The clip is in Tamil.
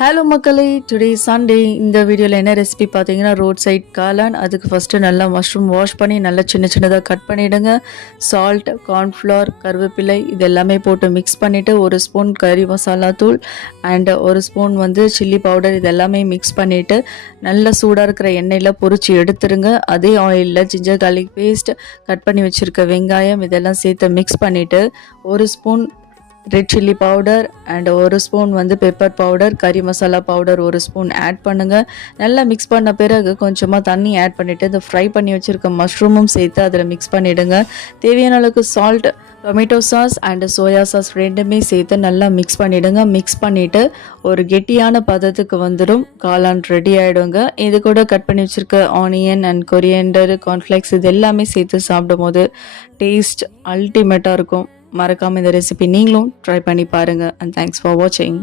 ஹலோ மக்களே, டுடே சண்டே. இந்த வீடியோவில் என்ன ரெசிபி பார்த்தீங்கன்னா, ரோட் சைட் காளான். அதுக்கு ஃபஸ்ட்டு நல்லா மஷ்ரூம் வாஷ் பண்ணி நல்லா சின்ன சின்னதாக கட் பண்ணிவிடுங்க. சால்ட், கார்ன்ஃப்ளவர், கருவேப்பிலை இது எல்லாமே போட்டு மிக்ஸ் பண்ணிவிட்டு 1 ஸ்பூன் கறி மசாலா தூள் அண்ட் 1 ஸ்பூன் சில்லி பவுடர் இது எல்லாமே மிக்ஸ் பண்ணிவிட்டு நல்லா சூடாக இருக்கிற எண்ணெயில் பொரிச்சு எடுத்துருங்க. அதே ஆயிலில் ஜிஞ்சர் கார்லிக் பேஸ்ட், கட் பண்ணி வச்சுருக்க வெங்காயம் இதெல்லாம் சேர்த்து மிக்ஸ் பண்ணிவிட்டு 1 spoon red chilli powder and 1 spoon pepper powder, கறி மசாலா பவுடர் 1 ஸ்பூன் ஆட் பண்ணுங்கள். நல்லா மிக்ஸ் பண்ண பிறகு கொஞ்சமாக தண்ணி ஆட் பண்ணிவிட்டு இந்த ஃப்ரை பண்ணி வச்சுருக்க மஷ்ரூமும் சேர்த்து அதில் மிக்ஸ் பண்ணிவிடுங்க. தேவையான அளவுக்கு salt, tomato sauce and soya sauce ரெண்டுமே சேர்த்து நல்லா மிக்ஸ் பண்ணிவிடுங்க. மிக்ஸ் பண்ணிவிட்டு ஒரு கெட்டியான பதத்துக்கு வந்துடும். காளான் ரெடி ஆகிடுங்க. இது கூட கட் பண்ணி வச்சுருக்க ஆனியன் அண்ட் கொரியண்டர், கார்ன்ஃப்ளேக்ஸ் இது எல்லாமே சேர்த்து சாப்பிடும் போது டேஸ்ட் அல்டிமேட்டாக இருக்கும். மறக்காமல் இந்த ரெசிபி நீங்களும் ட்ரை பண்ணி பாருங்கள். அண்ட் தேங்க்ஸ் ஃபார் வாட்சிங்.